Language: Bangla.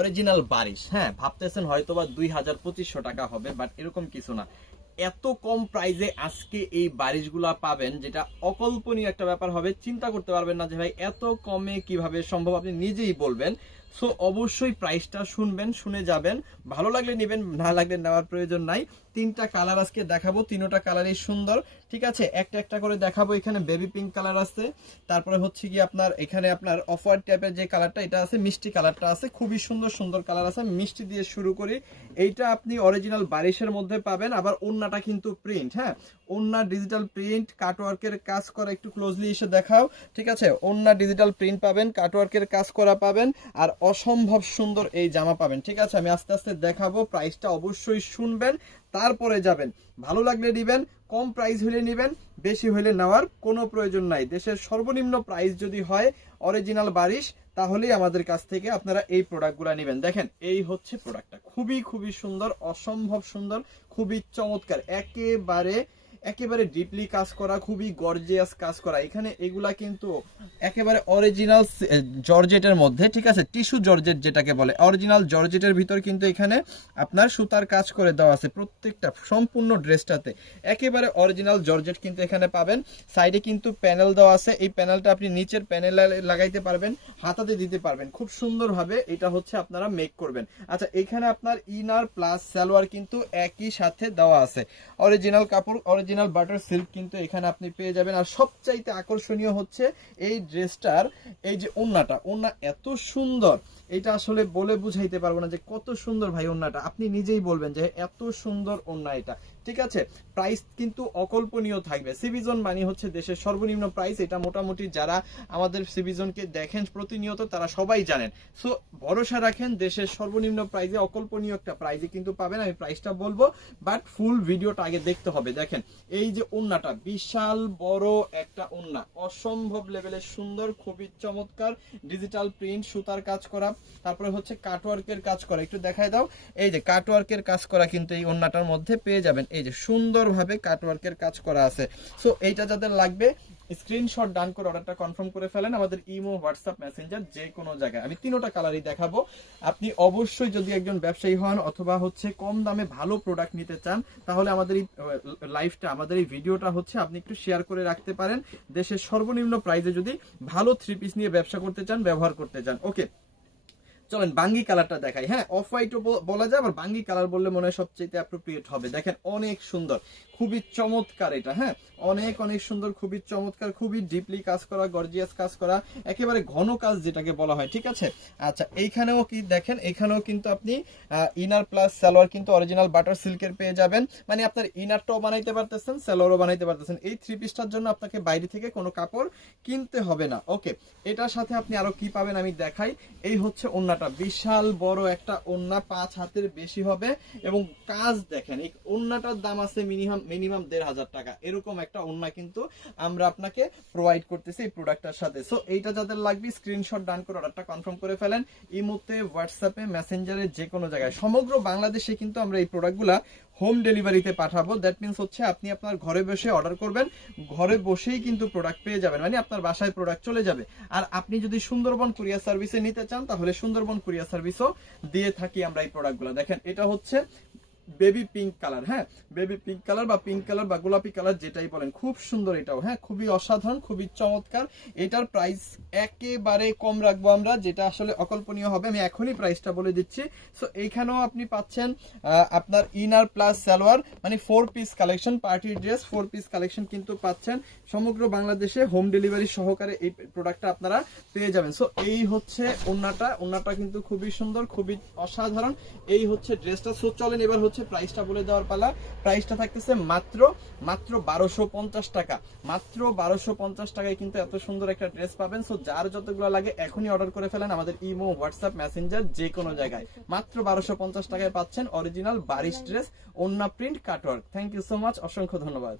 অরিজিনাল বারিশ। হ্যাঁ, ভাবতেছেন হয়তোবা 2000-2500 টাকা হবে, বাট এরকম কিছু না। এত কম প্রাইসে আজকে এই বারিশগুলা পাবেন, যেটা অকল্পনীয় একটা ব্যাপার হবে। চিন্তা করতে পারবেন না যে ভাই এত কমে কিভাবে সম্ভব, আপনি নিজেই বলবেন। সো অবশ্যই প্রাইসটা শুনবেন, শুনে যাবেন। ভালো লাগলে নেবেন, না লাগলে নেওয়ার প্রয়োজন নাই। তিনটা কালার আজকে দেখাবো, তিনোটা কালারই সুন্দর। ঠিক আছে, একটা একটা করে দেখাবো। এখানে বেবি পিঙ্ক কালার আছে, তারপরে হচ্ছে কি আপনার এখানে আপনার অফ হোয়াইট টাইপের যে কালারটা এটা আছে, মিষ্টি কালারটা আছে, খুবই সুন্দর সুন্দর কালার আছে। মিষ্টি দিয়ে শুরু করি। এইটা আপনি অরিজিনাল বারিশের মধ্যে পাবেন, আবার ওন্নাটা কিন্তু প্রিন্ট। হ্যাঁ, ওন্না ডিজিটাল প্রিন্ট, কাটওয়ার্কের কাজ করা। একটু ক্লোজলি এসে দেখাও। ঠিক আছে, ওন্না ডিজিটাল প্রিন্ট পাবেন, কাটওয়ার্কের কাজ করা পাবেন, আর অসম্ভব সুন্দর এই জামা পাবেন। ঠিক আছে, আমি আস্তে আস্তে দেখাবো। প্রাইসটা অবশ্যই শুনবেন, তারপরে যাবেন। ভালো লাগলে নেবেন, কম প্রাইস হলে নেবেন, বেশি হলে নেওয়ার কোনো প্রয়োজন নাই। দেশের সর্বনিম্ন প্রাইস যদি হয় অরিজিনাল বারিশ, তাহলেই আমাদের কাছ থেকে আপনারা এই প্রোডাক্টগুলো নেবেন। দেখেন, এই হচ্ছে প্রোডাক্টটা, খুবই খুবই সুন্দর, অসম্ভব সুন্দর, খুবই চমৎকার। একেবারে একেবারে ডিপলি কাজ করা, খুবই গর্জিয়াস কাজ করা। এখানে এগুলা কিন্তু একেবারে অরিজিনাল জর্জেটের মধ্যে। ঠিক আছে, টিস্যু জর্জেট যেটাকে বলে, অরিজিনাল জর্জেটের ভিতর কিন্তু এখানে আপনার সুতার কাজ করে দেওয়া আছে প্রত্যেকটা সম্পূর্ণ ড্রেসটাতে। একেবারে অরিজিনাল জর্জেট কিন্তু এখানে পাবেন। সাইডে কিন্তু প্যানেল দেওয়া আছে, এই প্যানেলটা আপনি নিচের প্যানেলে লাগাইতে পারবেন, হাতাতে দিতে পারবেন, খুব সুন্দরভাবে এটা হচ্ছে আপনারা মেক করবেন। আচ্ছা, এখানে আপনার ইনার প্লাস সালোয়ার কিন্তু একই সাথে দেওয়া আছে। অরিজিনাল কাপড়, অরিজিনাল বাটার সিল্ক কিন্তু এখানে আপনি পেয়ে যাবেন। আর সবচাইতে আকর্ষণীয় হচ্ছে এই ড্রেসটার এই যে ওন্নাটা, ওন্না এত সুন্দর, এটা আসলে বলে বুঝাইতে পারবো না যে কত সুন্দর ভাই ওন্নাটা। আপনি নিজেই বলবেন যে এত সুন্দর ওন্না এটা। ঠিক আছে, প্রাইস কিন্তু অকল্পনীয় থাকবে। সিবিজন মানে হচ্ছে দেশের সর্বনিম্ন প্রাইস, এটা মোটামুটি যারা আমাদের সিবিজনকে দেখেন প্রতিনিয়ত তারা সবাই জানেন। সো ভরসা রাখেন, দেশের সর্বনিম্ন প্রাইসে অকল্পনীয় একটা প্রাইসে কিন্তু পাবেন। আমি প্রাইসটা বলবো, বাট ফুল ভিডিওটা আগে দেখতে হবে। দেখেন, এই যে ওন্নাটা, বিশাল বড় একটা ওন্না, অসম্ভব লেভেলের সুন্দর, খুবই চমৎকার, ডিজিটাল প্রিন্ট, সুতার কাজ করা, তারপরে হচ্ছে কাটওয়ার্কের কাজ করা। একটু দেখায় দাও। এই যে কাটওয়ার্কের কাজ করা কিন্তু এই ওন্নাটার মধ্যে পেয়ে যাবেন। এই যে সুন্দরভাবে কাটওয়ার্কের কাজ করা আছে। সো এইটা যাদের লাগবে স্ক্রিনশট ডান করে অর্ডারটা কনফার্ম করে ফেলেন। আমাদের ইমো, হোয়াটসঅ্যাপ, মেসেঞ্জার যে কোনো জায়গায়। আমি তিনোটা কালারই দেখাবো। আপনি অবশ্যই যদি একজন ব্যবসায়ী হন অথবা হচ্ছে কম দামে ভালো প্রোডাক্ট নিতে চান, তাহলে আমাদের এই লাইভটা, আমাদের এই ভিডিওটা হচ্ছে আপনি একটু শেয়ার করে রাখতে পারেন। দেশের সর্বনিম্ন প্রাইসে যদি ভালো থ্রি পিস নিয়ে ব্যবসা করতে চান, ব্যবহার করতে চান। ওকে, চলেন বাঙ্গি কালারটা দেখাই। হ্যাঁ, অফ হোয়াইটও বলা যায়, আবার বাঙ্গি কালার বললে মনে হয় সবচেয়ে অ্যাপ্রোপ্রিয়েট হবে। দেখেন, অনেক সুন্দর, খুবই চমৎকার এটা। হ্যাঁ, অনেক অনেক সুন্দর, খুবই চমৎকার, খুবই ডিপলি কাজ করা, গর্জিয়াস কাজ করা, একেবারে ঘন কাজ যেটাকে বলা হয়। ঠিক আছে, আচ্ছা, এইখানেও কি দেখেন, এখানেও কিন্তু আপনি ইনার প্লাস সালোয়ার কিন্তু অরিজিনাল বাটার সিল্কের পেয়ে যাবেন। মানে আপনার ইনারটাও বানাইতে পারতেছেন, সালোয়ারও বানাইতে পারতেছেন। এই থ্রি পিসটার জন্য আপনাকে বাইরে থেকে কোনো কাপড় কিনতে হবে না। ওকে, এটার সাথে আপনি আরো কি পাবেন আমি দেখাই। এই হচ্ছে ওন্নাটা, বিশাল বড় একটা ওন্না, 5 হাতের বেশি হবে, এবং কাজ দেখেন, এই ওন্নাটার দাম আছে মিনিমাম 1500 টাকা। এরকম একটা ওন্না কিন্তু আমরা আপনাকে প্রোভাইড করতেছি এই প্রোডাক্টটার সাথে। সো এইটা যাদের লাগবে স্ক্রিনশট ডান করে অর্ডারটা কনফার্ম করে ফেলেন। ইমোতে, হোয়াটসঅ্যাপে, মেসেঞ্জারে, যে কোনো জায়গায়, সমগ্র বাংলাদেশে কিন্তু আমরা এই প্রোডাক্টগুলা হোম ডেলিভারিতে পাঠাবো। দ্যাট মিনস হচ্ছে আপনি আপনার ঘরে বসে অর্ডার করবেন, ঘরে বসেই কিন্তু প্রোডাক্ট পেয়ে যাবেন, মানে আপনার বাসায় প্রোডাক্ট চলে যাবে। আর আপনি যদি সুন্দরবন কুরিয়ার সার্ভিসে নিতে চান, তাহলে সুন্দরবন কুরিয়ার সার্ভিসও দিয়ে থাকি আমরা এই প্রোডাক্টগুলো। দেখেন, এটা হচ্ছে বেবি পিঙ্ক কালার। হ্যাঁ, বেবি পিঙ্ক কালার বা পিঙ্ক কালার বা গোলাপি কালার যেটাই বলেন, খুব সুন্দর এটাও। হ্যাঁ, খুবই অসাধারণ, খুবই চমৎকার। এটার প্রাইস একেবারে কম রাখবো আমরা, যেটা আসলে অকল্পনীয় হবে। আমি এখনই প্রাইসটা বলে দিচ্ছি। সো এইখানেও আপনি পাচ্ছেন আপনার ইনার প্লাস সালোয়ার, মানে 4 piece collection, party dress 4 piece collection কিন্তু পাচ্ছেন। সমগ্র বাংলাদেশে হোম ডেলিভারি সহকারে এই প্রোডাক্টটা আপনারা পেয়ে যাবেন। সো এই হচ্ছে ওন্নাটা, ওন্নাটা কিন্তু খুবই সুন্দর, খুবই অসাধারণ। এই হচ্ছে ড্রেসটা। সো চলেন এবার হচ্ছে প্রাইসটা বলে দেওয়ার পালা। প্রাইসটা থাকতেছে মাত্র 1250 টাকা। মাত্র 1250 টাকায় কিন্তু এত সুন্দর একটা ড্রেস পাবেন। সো যার যতগুলো লাগে এখনই অর্ডার করে ফেলেন আমাদের ইমো, হোয়াটসঅ্যাপ, মেসেঞ্জার, যে কোনো জায়গায়। মাত্র 1250 টাকায় পাচ্ছেন অরিজিনাল বারিশ ড্রেস, ওন্না print, cutwork. Thank you so much, অসংখ্য ধন্যবাদ।